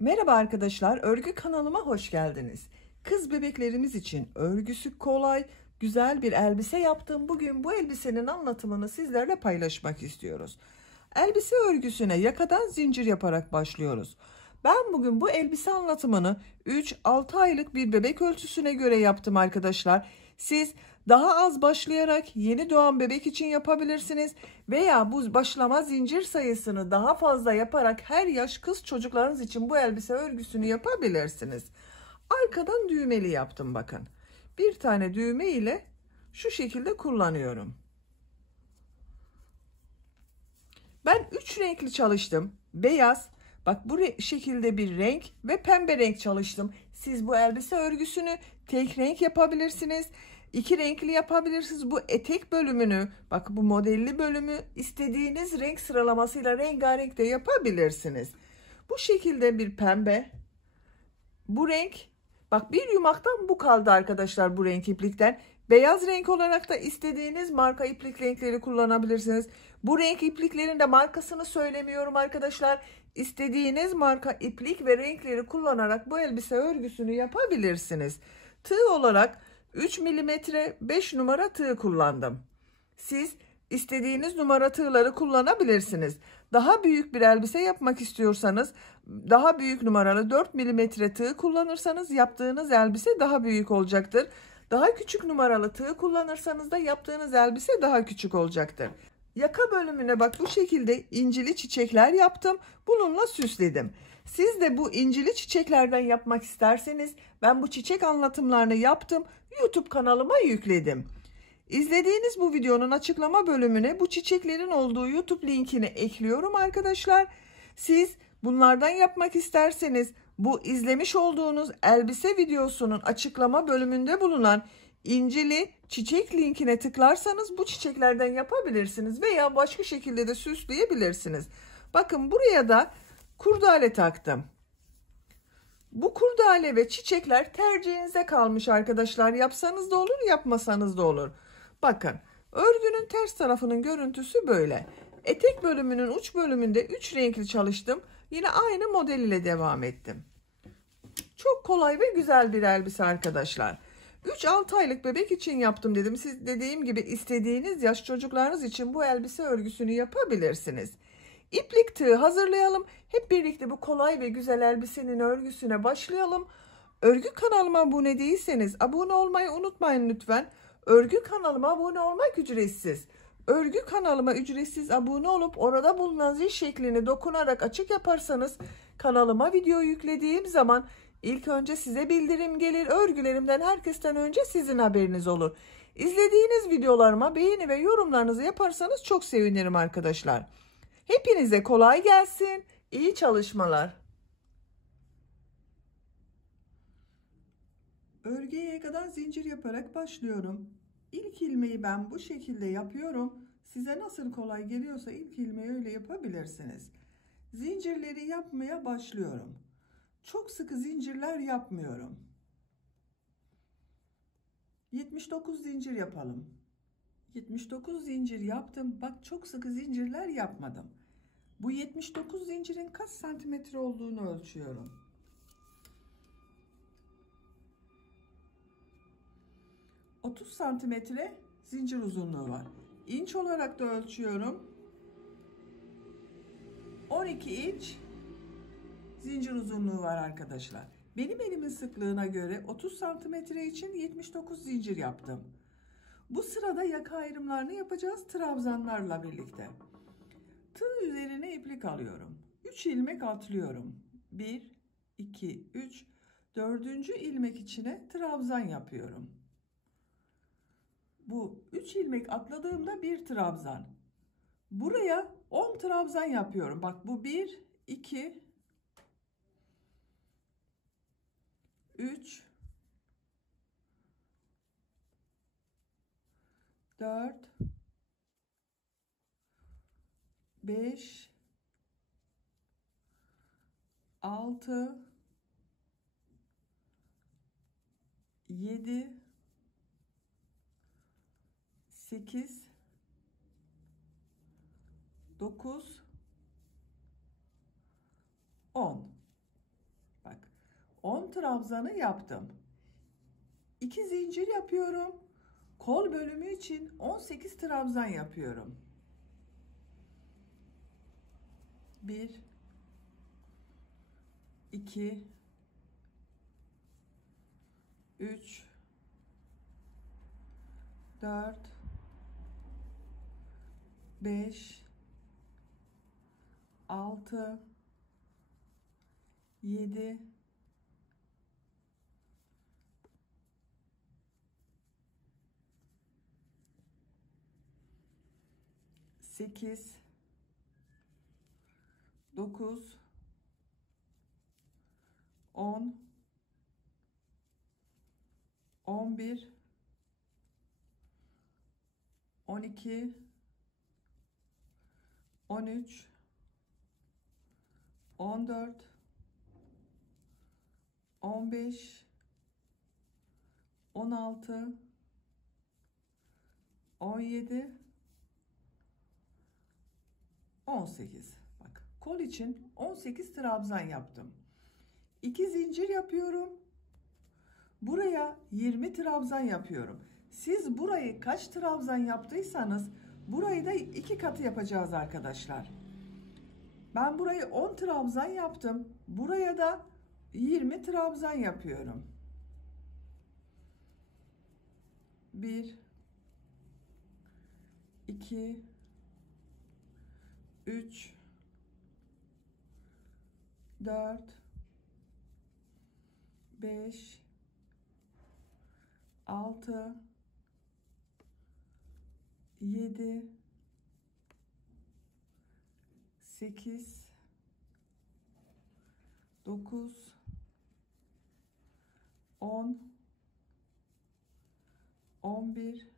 Merhaba arkadaşlar, örgü kanalıma hoş geldiniz. Kız bebeklerimiz için örgüsü kolay, güzel bir elbise yaptım. Bugün bu elbisenin anlatımını sizlerle paylaşmak istiyoruz. Elbise örgüsüne yakadan zincir yaparak başlıyoruz. Ben bugün bu elbise anlatımını 3-6 aylık bir bebek ölçüsüne göre yaptım arkadaşlar. Siz daha az başlayarak yeni doğan bebek için yapabilirsiniz veya bu başlama zincir sayısını daha fazla yaparak her yaş kız çocuklarınız için bu elbise örgüsünü yapabilirsiniz. Arkadan düğmeli yaptım bakın. Bir tane düğme ile şu şekilde kullanıyorum. Ben 3 renkli çalıştım. Beyaz, bak bu şekilde bir renk ve pembe renk çalıştım. Siz bu elbise örgüsünü tek renk yapabilirsiniz. 2 renkli yapabilirsiniz. Bu etek bölümünü, bak bu modelli bölümü istediğiniz renk sıralamasıyla rengarenk de yapabilirsiniz. Bu şekilde bir pembe. Bu renk, bak bir yumaktan bu kaldı arkadaşlar, bu renk iplikten. Beyaz renk olarak da istediğiniz marka iplik renkleri kullanabilirsiniz. Bu renk ipliklerin de markasını söylemiyorum arkadaşlar. İstediğiniz marka iplik ve renkleri kullanarak bu elbise örgüsünü yapabilirsiniz. Tığ olarak 3 milimetre 5 numara tığ kullandım. Siz istediğiniz numara tığları kullanabilirsiniz. Daha büyük bir elbise yapmak istiyorsanız daha büyük numaralı 4 milimetre tığ kullanırsanız yaptığınız elbise daha büyük olacaktır. Daha küçük numaralı tığ kullanırsanız da yaptığınız elbise daha küçük olacaktır. Yaka bölümüne bak bu şekilde incili çiçekler yaptım. Bununla süsledim. Siz de bu incili çiçeklerden yapmak isterseniz ben bu çiçek anlatımlarını yaptım. YouTube kanalıma yükledim. İzlediğiniz bu videonun açıklama bölümüne bu çiçeklerin olduğu YouTube linkini ekliyorum arkadaşlar. Siz bunlardan yapmak isterseniz bu izlemiş olduğunuz elbise videosunun açıklama bölümünde bulunan incili çiçek linkine tıklarsanız bu çiçeklerden yapabilirsiniz veya başka şekilde de süsleyebilirsiniz. Bakın buraya da kurdale taktım. Bu kurdale ve çiçekler tercihinize kalmış arkadaşlar. Yapsanız da olur, yapmasanız da olur. Bakın, örgünün ters tarafının görüntüsü böyle. Etek bölümünün uç bölümünde 3 renkli çalıştım. Yine aynı model ile devam ettim. Çok kolay ve güzel bir elbise arkadaşlar. 3-6 aylık bebek için yaptım dedim. Siz dediğim gibi istediğiniz yaş çocuklarınız için bu elbise örgüsünü yapabilirsiniz. İplik tığı hazırlayalım. Hep birlikte bu kolay ve güzel elbisenin örgüsüne başlayalım. Örgü kanalıma abone değilseniz abone olmayı unutmayın lütfen. Örgü kanalıma abone olmak ücretsiz. Örgü kanalıma ücretsiz abone olup orada bulunan zil şeklini dokunarak açık yaparsanız kanalıma video yüklediğim zaman ilk önce size bildirim gelir. Örgülerimden herkesten önce sizin haberiniz olur. İzlediğiniz videolarıma beğeni ve yorumlarınızı yaparsanız çok sevinirim arkadaşlar. Hepinize kolay gelsin. İyi çalışmalar. Örgüye yakadan zincir yaparak başlıyorum. İlk ilmeği ben bu şekilde yapıyorum. Size nasıl kolay geliyorsa ilk ilmeği öyle yapabilirsiniz. Zincirleri yapmaya başlıyorum. Çok sıkı zincirler yapmıyorum. 79 zincir yapalım. 79 zincir yaptım. Bak çok sıkı zincirler yapmadım. Bu 79 zincirin kaç santimetre olduğunu ölçüyorum. 30 santimetre zincir uzunluğu var. İnç olarak da ölçüyorum. 12 inç zincir uzunluğu var arkadaşlar. Benim elimin sıklığına göre 30 santimetre için 79 zincir yaptım. Bu sırada yaka ayrımlarını yapacağız trabzanlarla birlikte. Tığ üzerine iplik alıyorum. 3 ilmek atlıyorum. 1, 2, 3, 4. ilmek içine trabzan yapıyorum. Bu 3 ilmek atladığımda bir trabzan. Buraya 10 trabzan yapıyorum. Bak bu 1, 2, 3, 4, 5, 6, 7, 8, 9, 10. 10 trabzanı yaptım. 2 zincir yapıyorum. Kol bölümü için 18 trabzan yapıyorum. 1 2 3 4 5 6 7 8 9 10 11 12 13 14 15 16 17 18. Bak, kol için 18 trabzan yaptım. 2 zincir yapıyorum. Buraya 20 trabzan yapıyorum. Siz burayı kaç trabzan yaptıysanız burayı da 2 katı yapacağız arkadaşlar. Ben burayı 10 trabzan yaptım. Buraya da 20 trabzan yapıyorum. 1 2 3 4 5 6 7 8 9 10 11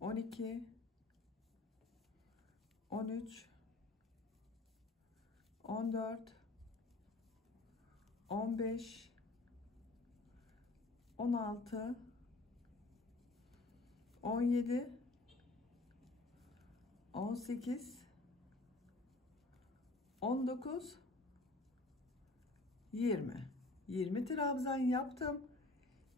12 13 14 15 16 17 18 19 20 trabzan yaptım.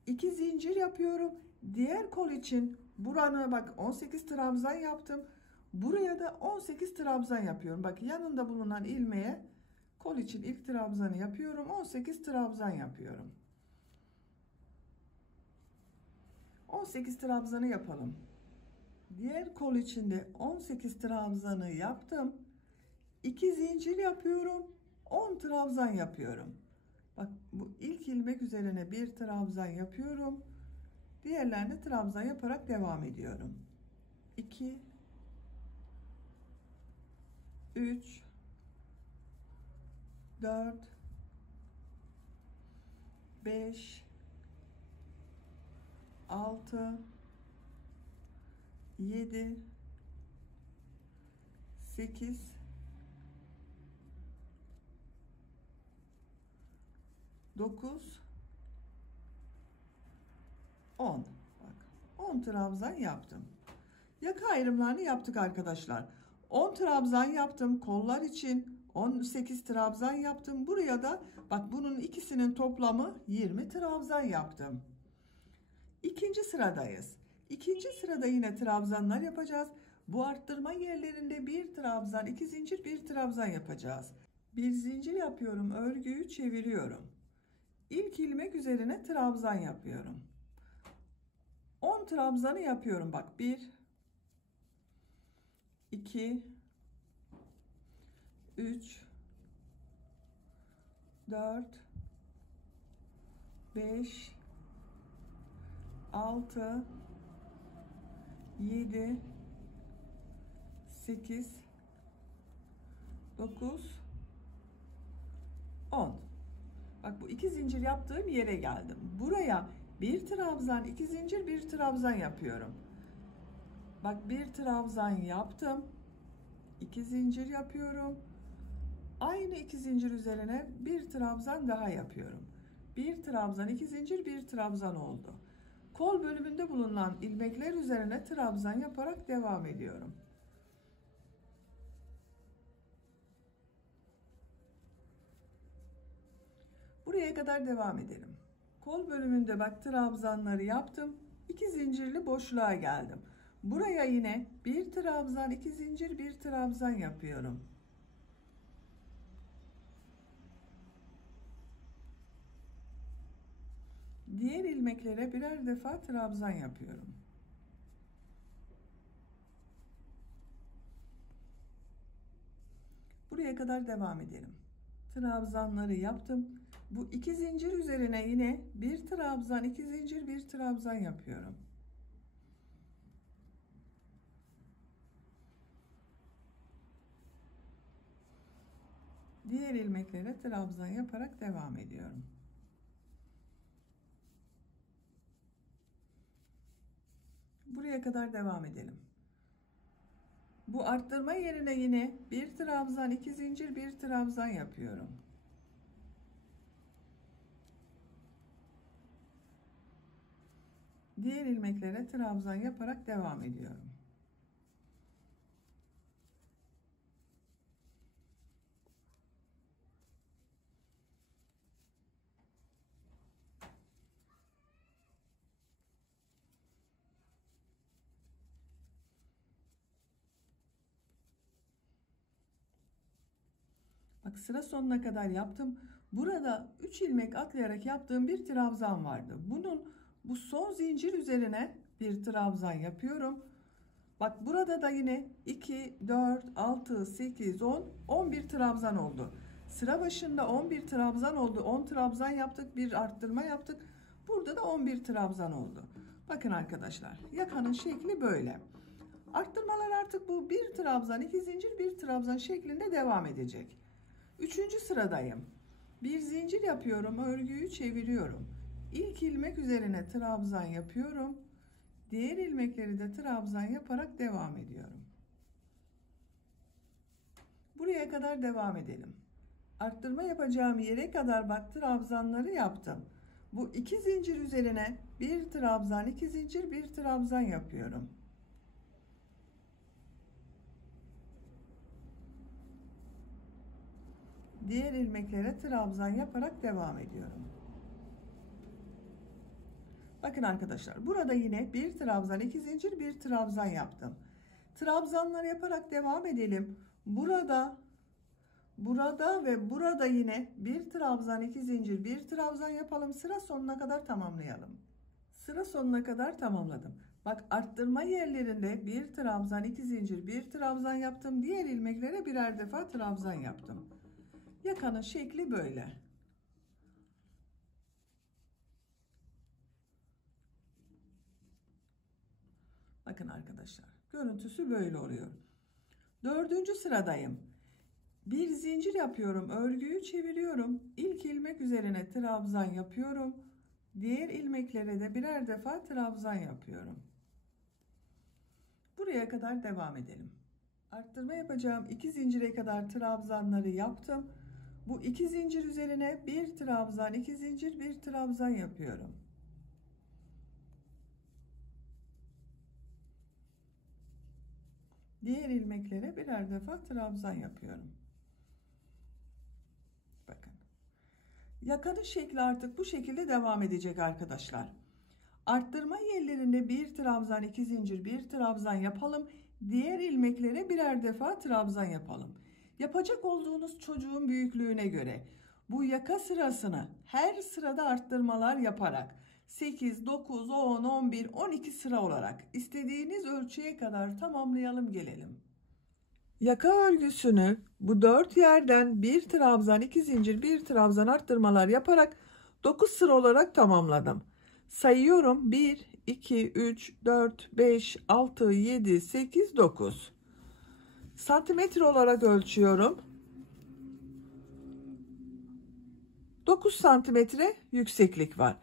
2 zincir yapıyorum. Diğer kol için buranı bak 18 trabzan yaptım. Buraya da 18 trabzan yapıyorum. Bak, yanında bulunan ilmeğe kol için ilk trabzanı yapıyorum. 18 trabzan yapıyorum. 18 trabzanı yapalım. Diğer kol içinde 18 trabzanı yaptım. 2 zincir yapıyorum. 10 trabzan yapıyorum. Bak, bu ilk ilmek üzerine bir trabzan yapıyorum. Diğerlerine trabzan yaparak devam ediyorum. 2 3 4 5 6 7 8 9 10. Bak, 10 trabzan yaptım. Yaka ayrımlarını yaptık arkadaşlar. 10 trabzan yaptım kollar için. 18 trabzan yaptım. Buraya da bak, bunun ikisinin toplamı 20 trabzan yaptım. İkinci sıradayız. İkinci sırada yine trabzanlar yapacağız. Bu arttırma yerlerinde bir trabzan, 2 zincir, bir trabzan yapacağız. Bir zincir yapıyorum, örgüyü çeviriyorum. İlk ilmek üzerine trabzan yapıyorum. 10 trabzanı yapıyorum. Bak, 1 2 3 4 5 6 7 8 9 10. Bak, bu 2 zincir yaptığım yere geldim. Buraya bir trabzan, 2 zincir, bir trabzan yapıyorum. Bak, bir trabzan yaptım. 2 zincir yapıyorum. Aynı 2 zincir üzerine bir trabzan daha yapıyorum. Bir trabzan, 2 zincir, bir trabzan oldu. Kol bölümünde bulunan ilmekler üzerine trabzan yaparak devam ediyorum. Buraya kadar devam edelim. Kol bölümünde bak trabzanları yaptım. 2 zincirli boşluğa geldim. Buraya yine bir trabzan, 2 zincir, bir trabzan yapıyorum. Diğer ilmeklere birer defa trabzan yapıyorum. Buraya kadar devam edelim. Trabzanları yaptım. Bu 2 zincir üzerine yine bir trabzan, 2 zincir, bir trabzan yapıyorum. Diğer ilmeklere trabzan yaparak devam ediyorum. Buraya kadar devam edelim. Bu arttırma yerine yine bir trabzan, 2 zincir, bir trabzan yapıyorum. Diğer ilmeklere trabzan yaparak devam ediyorum. Bak sıra sonuna kadar yaptım. Burada 3 ilmek atlayarak yaptığım bir trabzan vardı. Bu son zincir üzerine bir trabzan yapıyorum. Bak burada da yine 2, 4, 6, 8, 10, 11 trabzan oldu. Sıra başında 11 trabzan oldu. 10 trabzan yaptık, bir arttırma yaptık. Burada da 11 trabzan oldu. Bakın arkadaşlar, yakanın şekli böyle. Arttırmalar artık bu bir trabzan, 2 zincir, bir trabzan şeklinde devam edecek. 3. sıradayım. Bir zincir yapıyorum, örgüyü çeviriyorum. İlk ilmek üzerine trabzan yapıyorum. Diğer ilmekleri de trabzan yaparak devam ediyorum. Buraya kadar devam edelim. Arttırma yapacağım yere kadar bak trabzanları yaptım. Bu 2 zincir üzerine bir trabzan, 2 zincir, bir trabzan yapıyorum. Diğer ilmeklere trabzan yaparak devam ediyorum. Bakın arkadaşlar, burada yine bir trabzan, 2 zincir, bir trabzan yaptım. Trabzanlar yaparak devam edelim. Burada ve burada yine bir trabzan, 2 zincir, bir trabzan yapalım. Sıra sonuna kadar tamamlayalım. Sıra sonuna kadar tamamladım. Bak arttırma yerlerinde bir trabzan, 2 zincir, bir trabzan yaptım. Diğer ilmeklere birer defa trabzan yaptım. Yakanın şekli böyle. Bakın arkadaşlar, görüntüsü böyle oluyor. 4. sıradayım. Bir zincir yapıyorum, örgüyü çeviriyorum. İlk ilmek üzerine trabzan yapıyorum. Diğer ilmeklere de birer defa trabzan yapıyorum. Buraya kadar devam edelim. Arttırma yapacağım 2 zincire kadar trabzanları yaptım. Bu 2 zincir üzerine bir trabzan, 2 zincir, bir trabzan yapıyorum. Diğer ilmeklere birer defa trabzan yapıyorum. Bakın. Yakanın şekli artık bu şekilde devam edecek arkadaşlar. Arttırma yerlerinde bir trabzan, 2 zincir, bir trabzan yapalım. Diğer ilmeklere birer defa trabzan yapalım. Yapacak olduğunuz çocuğun büyüklüğüne göre bu yaka sırasını her sırada arttırmalar yaparak 8, 9, 10, 11, 12 sıra olarak istediğiniz ölçüye kadar tamamlayalım gelelim. Yaka örgüsünü bu 4 yerden bir trabzan, 2 zincir, bir trabzan arttırmalar yaparak 9 sıra olarak tamamladım. Sayıyorum: 1, 2, 3, 4, 5, 6, 7, 8, 9. Santimetre olarak ölçüyorum. 9 santimetre yükseklik var.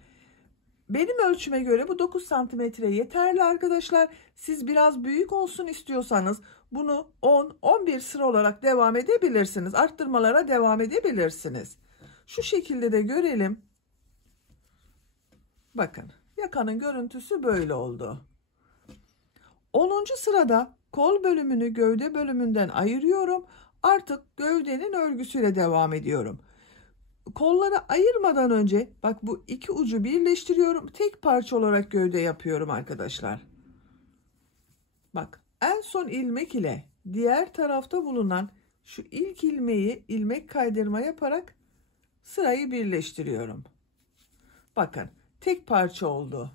Benim ölçüme göre bu 9 santimetre yeterli arkadaşlar. Siz biraz büyük olsun istiyorsanız bunu 10-11 sıra olarak devam edebilirsiniz. Arttırmalara devam edebilirsiniz. Şu şekilde de görelim. Bakın, yakanın görüntüsü böyle oldu. 10. sırada kol bölümünü gövde bölümünden ayırıyorum. Artık gövdenin örgüsüyle devam ediyorum. kolları ayırmadan önce bak bu iki ucu birleştiriyorum. Tek parça olarak gövde yapıyorum arkadaşlar. Bak en son ilmek ile diğer tarafta bulunan şu ilk ilmeği ilmek kaydırma yaparak sırayı birleştiriyorum. Bakın tek parça oldu.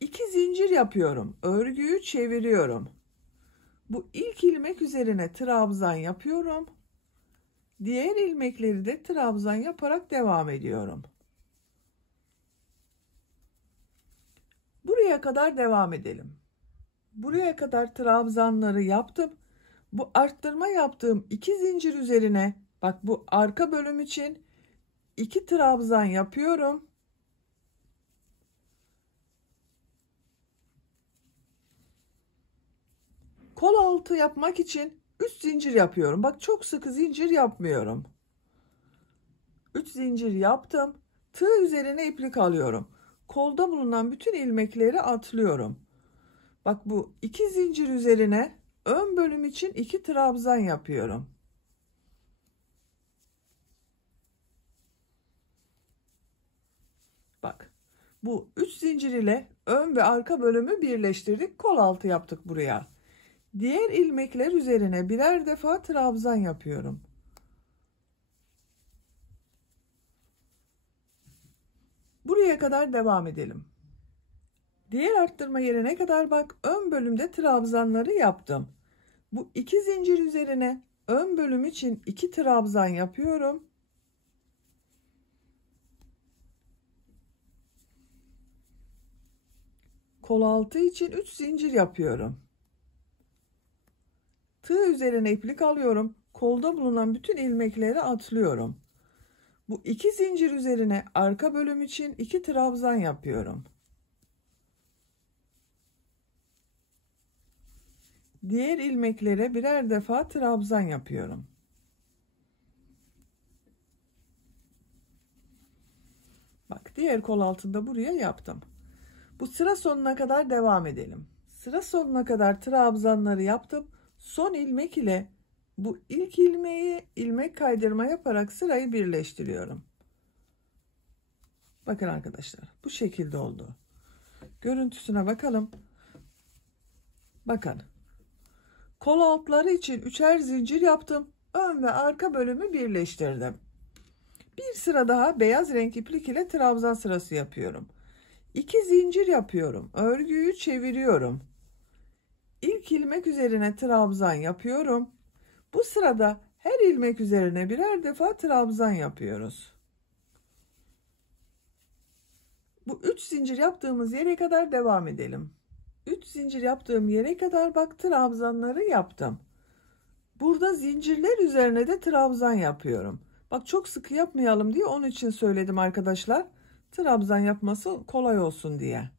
2 zincir yapıyorum. Örgüyü çeviriyorum. Bu ilk ilmek üzerine trabzan yapıyorum. Diğer ilmekleri de trabzan yaparak devam ediyorum. Buraya kadar devam edelim. Buraya kadar trabzanları yaptım. Bu arttırma yaptığım 2 zincir üzerine bak bu arka bölüm için 2 trabzan yapıyorum. Kol altı yapmak için 3 zincir yapıyorum. Bak çok sıkı zincir yapmıyorum. 3 zincir yaptım. Tığ üzerine iplik alıyorum. Kolda bulunan bütün ilmekleri atlıyorum. Bak bu 2 zincir üzerine ön bölüm için 2 trabzan yapıyorum. Bak bu 3 zincir ile ön ve arka bölümü birleştirdik. Kol altı yaptık buraya. Diğer ilmekler üzerine birer defa trabzan yapıyorum. Buraya kadar devam edelim. Diğer arttırma yerine kadar bak ön bölümde trabzanları yaptım. Bu 2 zincir üzerine ön bölüm için 2 trabzan yapıyorum. Kol altı için 3 zincir yapıyorum. Tığ üzerine iplik alıyorum. Kolda bulunan bütün ilmekleri atlıyorum. Bu 2 zincir üzerine arka bölüm için 2 trabzan yapıyorum. Diğer ilmeklere birer defa trabzan yapıyorum. Bak diğer kol altında buraya yaptım. Bu sıra sonuna kadar devam edelim. Sıra sonuna kadar trabzanları yaptım. Son ilmek ile bu ilk ilmeği ilmek kaydırma yaparak sırayı birleştiriyorum. Bakın arkadaşlar bu şekilde oldu. Görüntüsüne bakalım. Bakın. Kol altları için 3'er zincir yaptım. Ön ve arka bölümü birleştirdim. Bir sıra daha beyaz renk iplik ile trabzan sırası yapıyorum. 2 zincir yapıyorum. Örgüyü çeviriyorum. İlk ilmek üzerine trabzan yapıyorum. Bu sırada her ilmek üzerine birer defa trabzan yapıyoruz. Bu 3 zincir yaptığımız yere kadar devam edelim. 3 zincir yaptığım yere kadar bak trabzanları yaptım. Burada zincirler üzerine de trabzan yapıyorum. Bak çok sıkı yapmayalım diye onun için söyledim arkadaşlar. Trabzan yapması kolay olsun diye.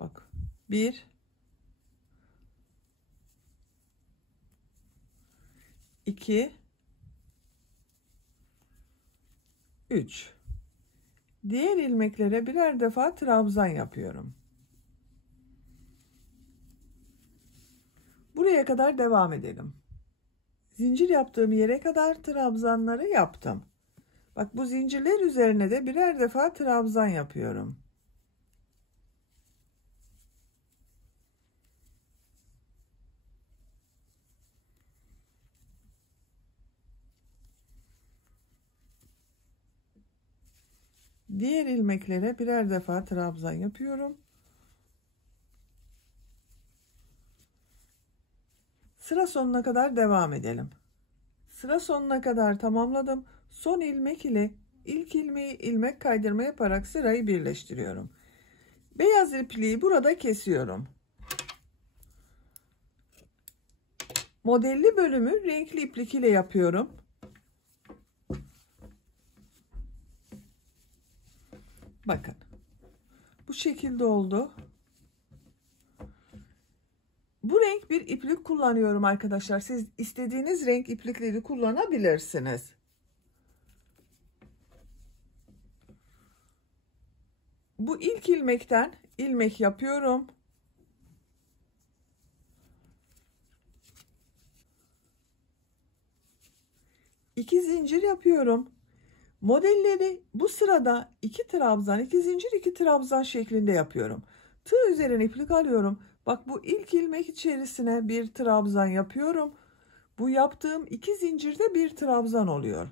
Bak 1 2 3 diğer ilmeklere birer defa trabzan yapıyorum. Buraya kadar devam edelim. Zincir yaptığım yere kadar trabzanları yaptım. Bak bu zincirler üzerine de birer defa trabzan yapıyorum. Diğer ilmeklere birer defa trabzan yapıyorum. Sıra sonuna kadar devam edelim. Sıra sonuna kadar tamamladım. Son ilmek ile ilk ilmeği ilmek kaydırma yaparak sırayı birleştiriyorum. Beyaz ipliği burada kesiyorum. Modelli bölümü renkli iplik ile yapıyorum. Bakın. Bu şekilde oldu. Bu renk bir iplik kullanıyorum arkadaşlar. Siz istediğiniz renk iplikleri kullanabilirsiniz. Bu ilk ilmekten ilmek yapıyorum. 2 zincir yapıyorum. Modelleri bu sırada 2 trabzan, 2 zincir, 2 trabzan şeklinde yapıyorum. Tığ üzerine iplik alıyorum. Bak bu ilk ilmek içerisine bir trabzan yapıyorum. Bu yaptığım 2 zincirde bir trabzan oluyor.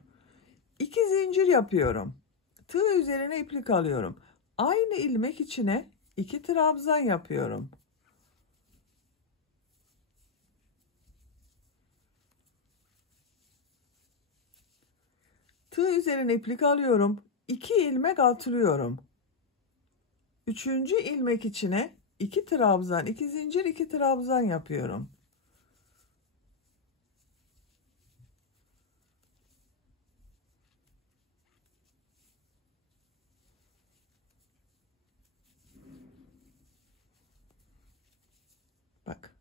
2 zincir yapıyorum. Tığ üzerine iplik alıyorum. Aynı ilmek içine 2 trabzan yapıyorum. Tığ üzerine iplik alıyorum. 2 ilmek atlıyorum. Üçüncü ilmek içine 2 trabzan, 2 zincir, 2 trabzan yapıyorum. Bak.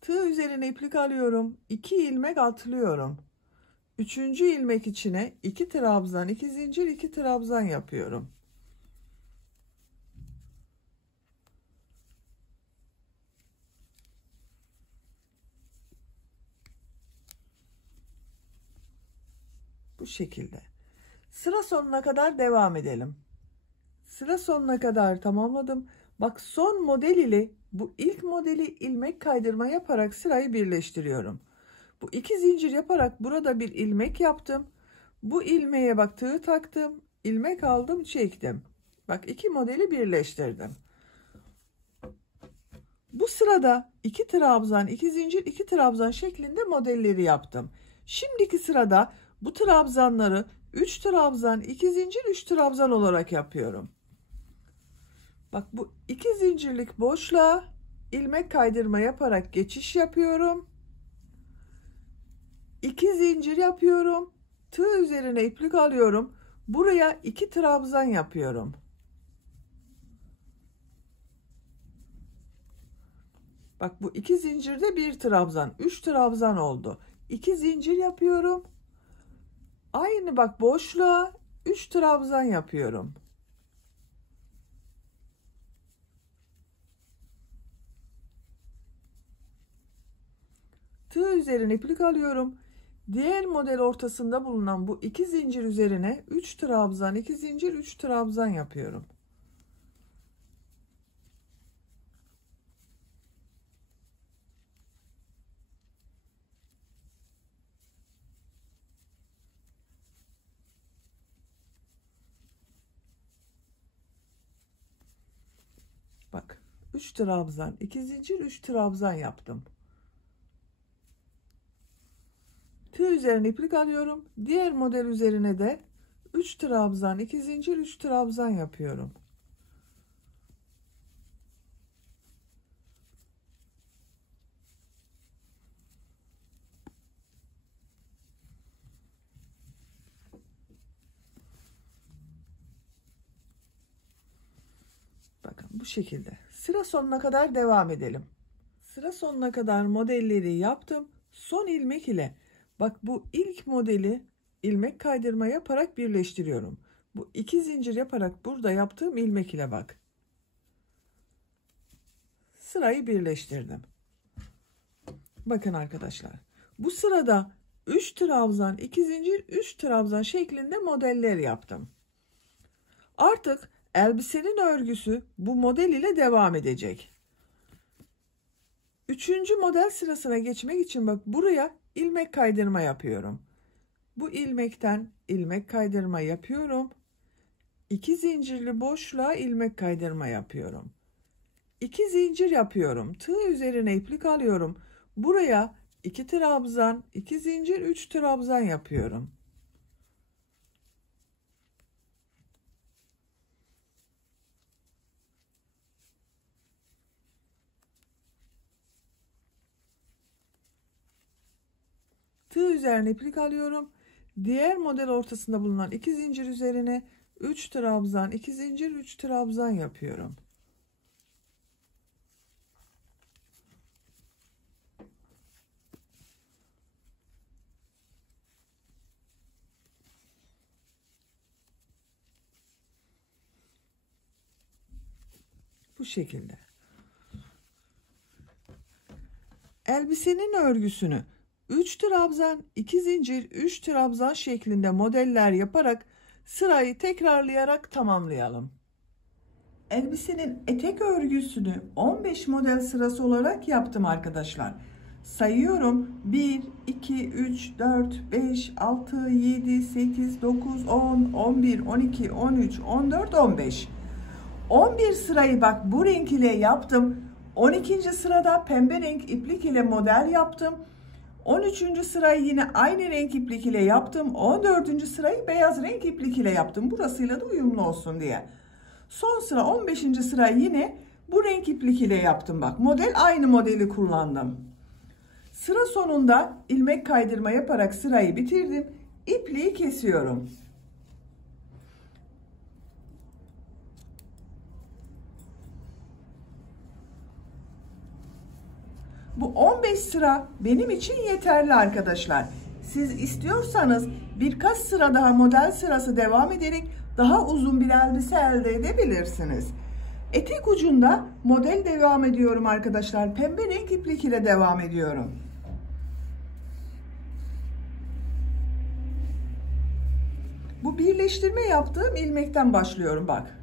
Tığ üzerine iplik alıyorum. 2 ilmek atlıyorum. Üçüncü ilmek içine 2 trabzan, 2 zincir, 2 trabzan yapıyorum. Bu şekilde. Sıra sonuna kadar devam edelim. Sıra sonuna kadar tamamladım. Bak son model ile bu ilk modeli ilmek kaydırma yaparak sırayı birleştiriyorum. Bu 2 zincir yaparak burada bir ilmek yaptım. Bu ilmeğe bak tığ taktım. İlmek aldım, çektim. Bak 2 modeli birleştirdim. Bu sırada 2 trabzan, 2 zincir, 2 trabzan şeklinde modelleri yaptım. Şimdiki sırada bu trabzanları 3 trabzan, 2 zincir, 3 trabzan olarak yapıyorum. Bak bu 2 zincirlik boşluğa ilmek kaydırma yaparak geçiş yapıyorum. 2 zincir yapıyorum. Tığ üzerine iplik alıyorum. Buraya 2 trabzan yapıyorum. Bak bu 2 zincirde 1 trabzan, 3 trabzan oldu. 2 zincir yapıyorum. Aynı bak boşluğa 3 trabzan yapıyorum. Tığ üzerine iplik alıyorum. Diğer model ortasında bulunan bu 2 zincir üzerine 3 trabzan, 2 zincir, 3 trabzan yapıyorum. Bak 3 trabzan, 2 zincir, 3 trabzan yaptım. Tığ üzerine iplik alıyorum. Diğer model üzerine de 3 trabzan, 2 zincir, 3 trabzan yapıyorum. Bakın bu şekilde. Sıra sonuna kadar devam edelim. Sıra sonuna kadar modelleri yaptım. Son ilmek ile bak bu ilk modeli ilmek kaydırma yaparak birleştiriyorum. Bu 2 zincir yaparak burada yaptığım ilmek ile bak. Sırayı birleştirdim. Bakın arkadaşlar. Bu sırada 3 trabzan, 2 zincir, 3 trabzan şeklinde modeller yaptım. Artık elbisenin örgüsü bu model ile devam edecek. Üçüncü model sırasına geçmek için bak buraya ilmek kaydırma yapıyorum. Bu ilmekten ilmek kaydırma yapıyorum. 2 zincirli boşluğa ilmek kaydırma yapıyorum. 2 zincir yapıyorum. Tığ üzerine iplik alıyorum. Buraya 2 trabzan, 2 zincir, 3 trabzan yapıyorum. Tığ üzerine iplik alıyorum. Diğer model ortasında bulunan 2 zincir üzerine 3 trabzan, 2 zincir, 3 trabzan yapıyorum. Bu şekilde. Elbisenin örgüsünü 3 trabzan, 2 zincir, 3 trabzan şeklinde modeller yaparak sırayı tekrarlayarak tamamlayalım. Elbisenin etek örgüsünü 15 model sırası olarak yaptım arkadaşlar. Sayıyorum: 1, 2, 3, 4, 5, 6, 7, 8, 9, 10, 11, 12, 13, 14, 15. 11 sırayı bak bu renk ile yaptım. 12. sırada pembe renk iplik ile model yaptım. 13. sırayı yine aynı renk iplik ile yaptım. 14. sırayı beyaz renk iplik ile yaptım. Burasıyla da uyumlu olsun diye. Son sıra 15. sırayı yine bu renk iplik ile yaptım. Bak model aynı modeli kullandım. Sıra sonunda ilmek kaydırma yaparak sırayı bitirdim. İpliği kesiyorum. Bu 15 sıra benim için yeterli arkadaşlar. Siz istiyorsanız birkaç sıra daha model sırası devam ederek daha uzun bir elbise elde edebilirsiniz. Etek ucunda model devam ediyorum arkadaşlar. Pembe renk iplik ile devam ediyorum. Bu birleştirme yaptığım ilmekten başlıyorum bak.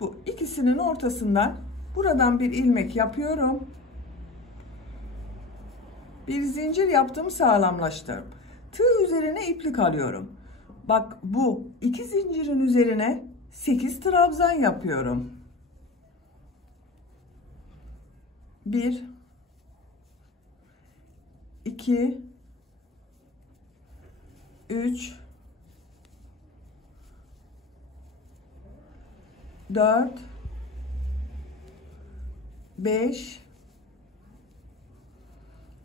Bu ikisinin ortasından buradan bir ilmek yapıyorum. Bir zincir yaptım, sağlamlaştırdım. Tığ üzerine iplik alıyorum. Bak bu iki zincirin üzerine 8 trabzan yapıyorum. 1 2 3 4 5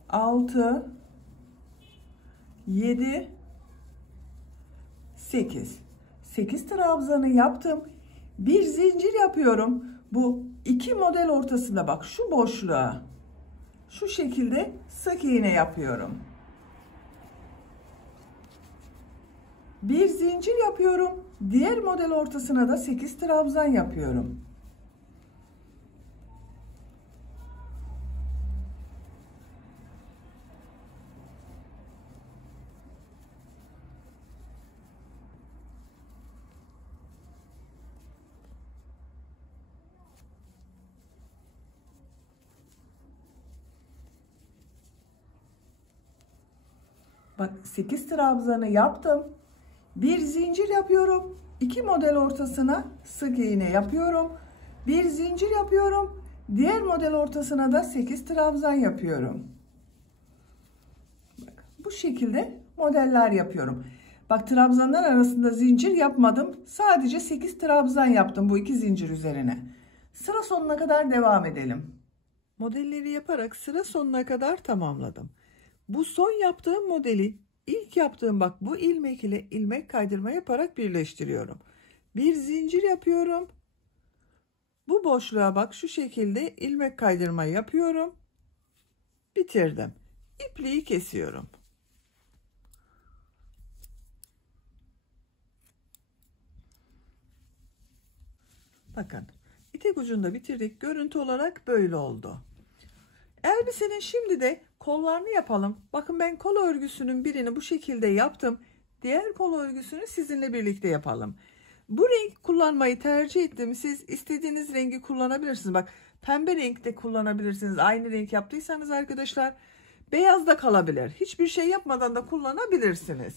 6 7 8 trabzanı yaptım. Bir zincir yapıyorum. Bu iki model ortasında bak şu boşluğa şu şekilde sık iğne yapıyorum. Bir zincir yapıyorum. Diğer model ortasına da 8 trabzan yapıyorum. Bak 8 trabzanı yaptım. Bir zincir yapıyorum. İki model ortasına sık iğne yapıyorum. Bir zincir yapıyorum. Diğer model ortasına da 8 trabzan yapıyorum. Bak, bu şekilde modeller yapıyorum. Bak trabzanlar arasında zincir yapmadım. Sadece 8 trabzan yaptım bu iki zincir üzerine. Sıra sonuna kadar devam edelim. Modelleri yaparak sıra sonuna kadar tamamladım. Bu son yaptığım modeli ilk yaptığım bak bu ilmek ile ilmek kaydırma yaparak birleştiriyorum. Bir zincir yapıyorum. Bu boşluğa bak şu şekilde ilmek kaydırma yapıyorum. Bitirdim. İpliği kesiyorum. Bakın itek ucunda bitirdik. Görüntü olarak böyle oldu. Elbisenin şimdi de kollarını yapalım. Bakın ben kol örgüsünün birini bu şekilde yaptım. Diğer kol örgüsünü sizinle birlikte yapalım. Bu renk kullanmayı tercih ettim. Siz istediğiniz rengi kullanabilirsiniz. Bak pembe renkte kullanabilirsiniz. Aynı renk yaptıysanız arkadaşlar beyaz da kalabilir. Hiçbir şey yapmadan da kullanabilirsiniz.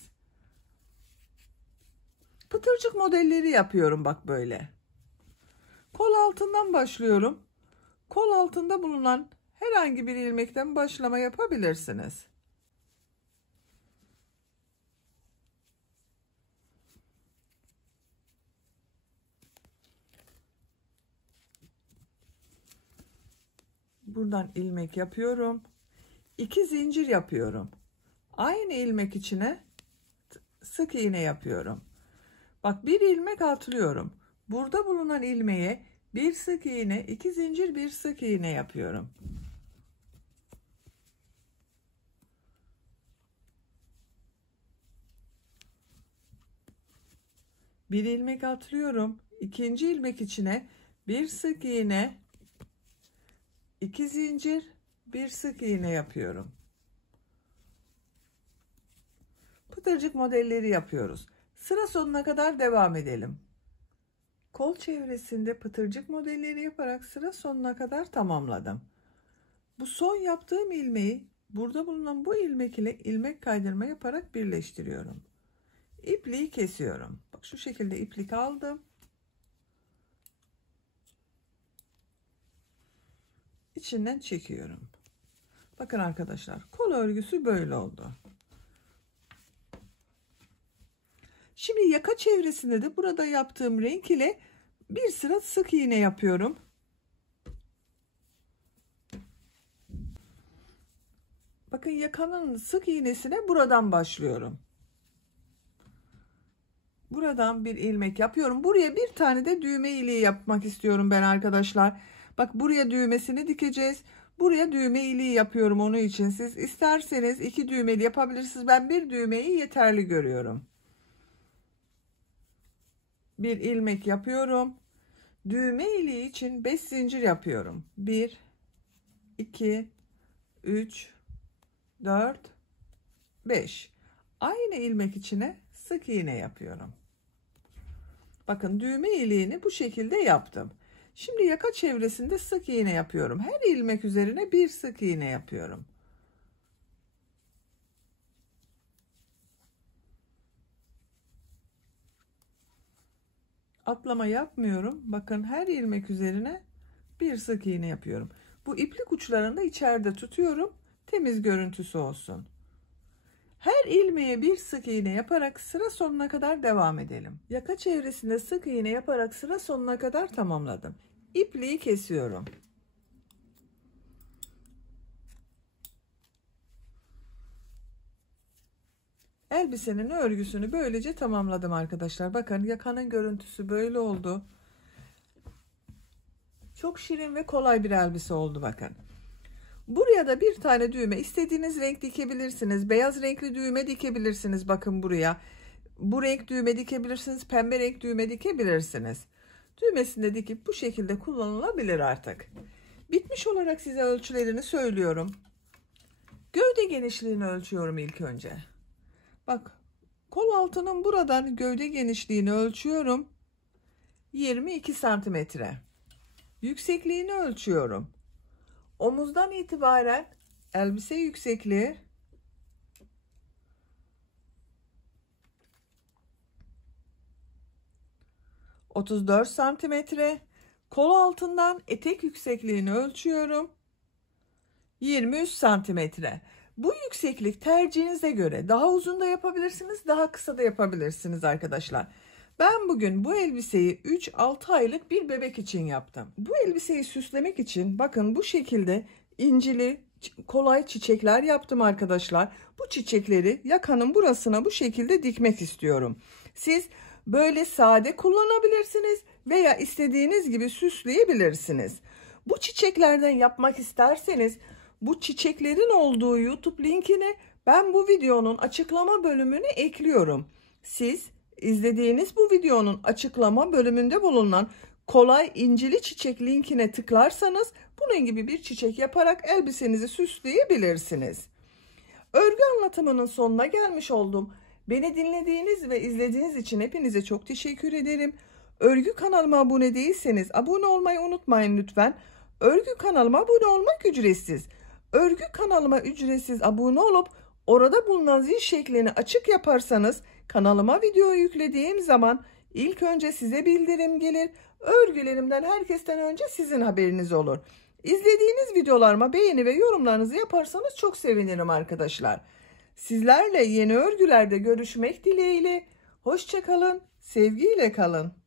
Pıtırcık modelleri yapıyorum bak böyle. Kol altından başlıyorum. Kol altında bulunan herhangi bir ilmekten başlama yapabilirsiniz. Buradan ilmek yapıyorum. 2 zincir yapıyorum. Aynı ilmek içine sık iğne yapıyorum. Bak bir ilmek atlıyorum. Burada bulunan ilmeğe bir sık iğne, 2 zincir, bir sık iğne yapıyorum. Bir ilmek atlıyorum. İkinci ilmek içine bir sık iğne, 2 zincir, bir sık iğne yapıyorum. pıtırcık modelleri yapıyoruz. Sıra sonuna kadar devam edelim. Kol çevresinde pıtırcık modelleri yaparak sıra sonuna kadar tamamladım. Bu son yaptığım ilmeği burada bulunan bu ilmek ile ilmek kaydırma yaparak birleştiriyorum. İpliği kesiyorum. Bak şu şekilde iplik aldım. İçinden çekiyorum. Bakın arkadaşlar, kol örgüsü böyle oldu. Şimdi yaka çevresinde de burada yaptığım renk ile bir sıra sık iğne yapıyorum. Bakın yakanın sık iğnesine buradan başlıyorum. Buradan bir ilmek yapıyorum. Buraya bir tane de düğme iliği yapmak istiyorum ben arkadaşlar. Bak buraya düğmesini dikeceğiz. Buraya düğme iliği yapıyorum onun için. Siz isterseniz 2 düğmeli yapabilirsiniz. Ben bir düğmeyi yeterli görüyorum. Bir ilmek yapıyorum. Düğme iliği için 5 zincir yapıyorum. 1 2 3 4 5. Aynı ilmek içine sık iğne yapıyorum. Bakın düğme iliğini bu şekilde yaptım. Şimdi yaka çevresinde sık iğne yapıyorum. Her ilmek üzerine bir sık iğne yapıyorum. Atlama yapmıyorum. Bakın her ilmek üzerine bir sık iğne yapıyorum. Bu iplik uçlarını da içeride tutuyorum. Temiz görüntüsü olsun. Her ilmeğe bir sık iğne yaparak sıra sonuna kadar devam edelim. Yaka çevresinde sık iğne yaparak sıra sonuna kadar tamamladım. İpliği kesiyorum. Elbisenin örgüsünü böylece tamamladım arkadaşlar. Bakın yakanın görüntüsü böyle oldu. Çok şirin ve kolay bir elbise oldu bakın. Buraya da bir tane düğme istediğiniz renk dikebilirsiniz. Beyaz renkli düğme dikebilirsiniz. Bakın buraya. Bu renk düğme dikebilirsiniz. Pembe renk düğme dikebilirsiniz. Düğmesini de dikip bu şekilde kullanılabilir artık. Bitmiş olarak size ölçülerini söylüyorum. Gövde genişliğini ölçüyorum ilk önce. Bak, kol altının buradan gövde genişliğini ölçüyorum. 22 santimetre. Yüksekliğini ölçüyorum. Omuzdan itibaren elbise yüksekliği 34 santimetre. Kol altından etek yüksekliğini ölçüyorum. 23 santimetre. Bu yükseklik tercihinize göre daha uzun da yapabilirsiniz, daha kısa da yapabilirsiniz arkadaşlar. Ben bugün bu elbiseyi 3-6 aylık bir bebek için yaptım. Bu elbiseyi süslemek için bakın bu şekilde incili kolay çiçekler yaptım arkadaşlar. Bu çiçekleri yakanın burasına bu şekilde dikmek istiyorum. Siz böyle sade kullanabilirsiniz veya istediğiniz gibi süsleyebilirsiniz. Bu çiçeklerden yapmak isterseniz bu çiçeklerin olduğu YouTube linkini ben bu videonun açıklama bölümüne ekliyorum. Siz izlediğiniz bu videonun açıklama bölümünde bulunan kolay incili çiçek linkine tıklarsanız bunun gibi bir çiçek yaparak elbisenizi süsleyebilirsiniz. Örgü anlatımının sonuna gelmiş oldum. Beni dinlediğiniz ve izlediğiniz için hepinize çok teşekkür ederim. Örgü kanalıma abone değilseniz abone olmayı unutmayın lütfen. Örgü kanalıma abone olmak ücretsiz. Örgü kanalıma ücretsiz abone olup orada bulunan zil şeklini açık yaparsanız kanalıma video yüklediğim zaman ilk önce size bildirim gelir. Örgülerimden herkesten önce sizin haberiniz olur. İzlediğiniz videolarıma beğeni ve yorumlarınızı yaparsanız çok sevinirim arkadaşlar. Sizlerle yeni örgülerde görüşmek dileğiyle. Hoşça kalın, sevgiyle kalın.